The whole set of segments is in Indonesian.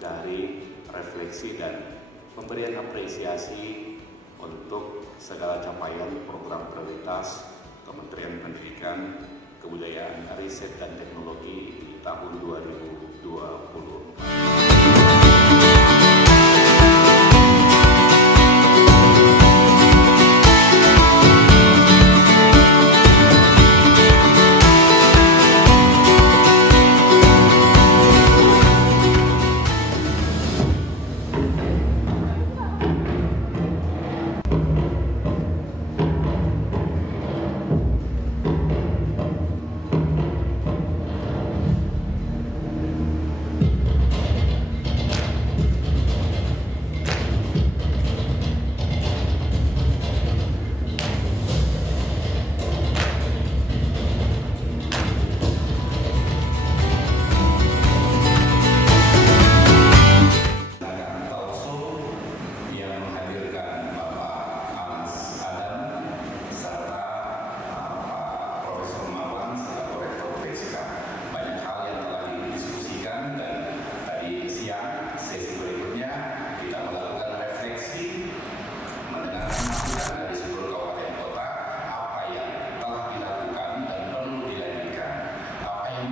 dari refleksi dan pemberian apresiasi untuk segala capaian program prioritas Kementerian Pendidikan, Kebudayaan, Riset dan Teknologi di tahun 2024.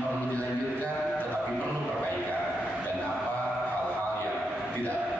Perlu dilanjutkan, tetapi perlu perbaikan, dan apa hal-hal yang tidak